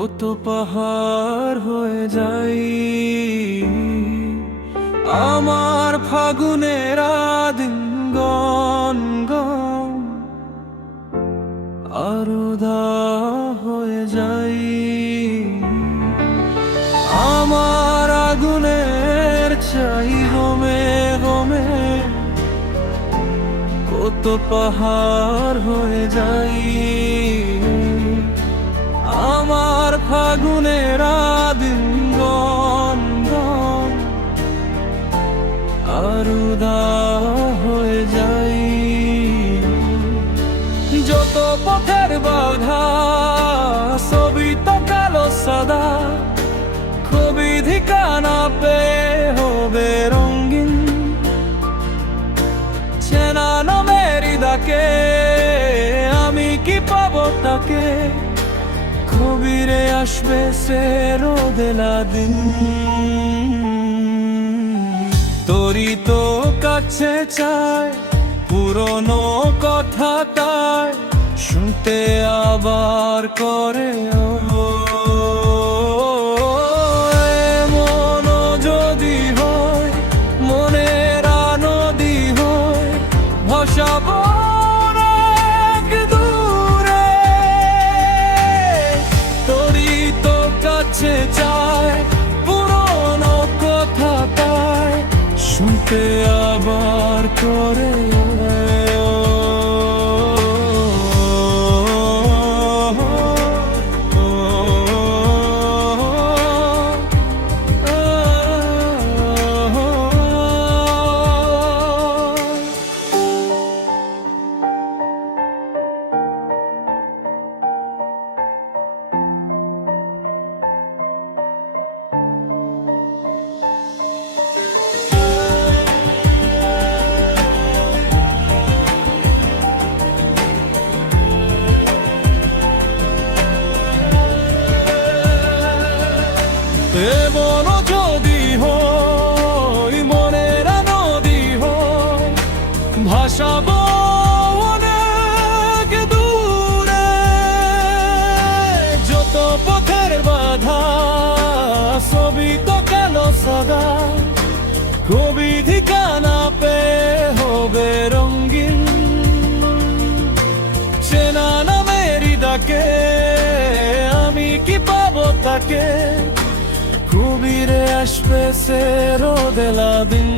কত পাহাড় হয়ে যাই আমার ফাগুনের দিন গন গন আরুদা হয়ে যাই আমার আগুনের চাই গমে গমে কত পাহাড় হয়ে যাই আমার ফাগুনের দিন গন গন আরুদা হয়ে যাই যত পথের বাধা ছবি তো কালো সাদা কবি ঠিকানা পেয়ে হবে রঙিন চেনা নামের ডাকে আমি কি পাবো তাকে কবিরে আসবে সে রোদেলা দিন তোরই তো কাছে চায় পুরনো কথা তাই শুনতে আবার করে মন যদি হয় মনের নদী হয় ভাসাবো অনেক দূরে তোরই তো কাছে চায় পুরনো কথা তাই শুনতে আবার করে মন যদি হয় মনের নদী হয় ভাসাবো অনেক দূরে যত পথের বাধা ছবি তো কালো সাদা কবি ঠিকানা পেয়ে হবে রঙিন চেনা নামের ডাকে আমি কি পাবো তাকে কবিরে আসবে সে রোদেলা দিন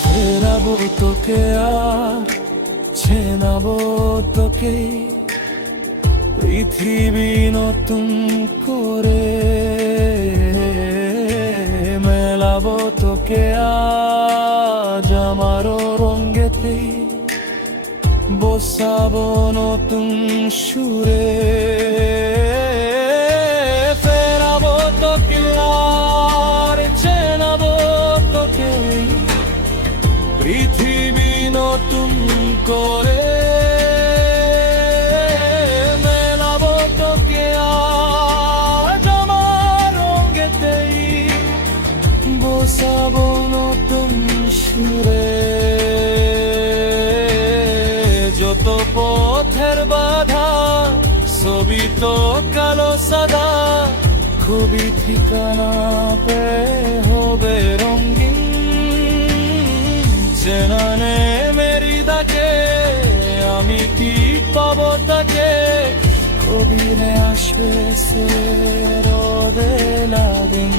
ফেরাবো তোকে আর চেনাবো তোকে পৃথিবী নতুন করে মেলাবো তোকে আজ আমারও রঙ্গেতে বসাবো নতুন সুরে পৃথিবী নতুন করে মেলাবো তোকে আজ আমার রঙেতেই বসাবো নতুন সুরে যত পথের বাধা ছবি তো কালো সাদা খুবই ঠিকানা পেয়ে হবে রঙিন চেনানে মেরি ডাকে আমি কি পাবো তাকে কবিরে আসবে সে রোদেলা দিন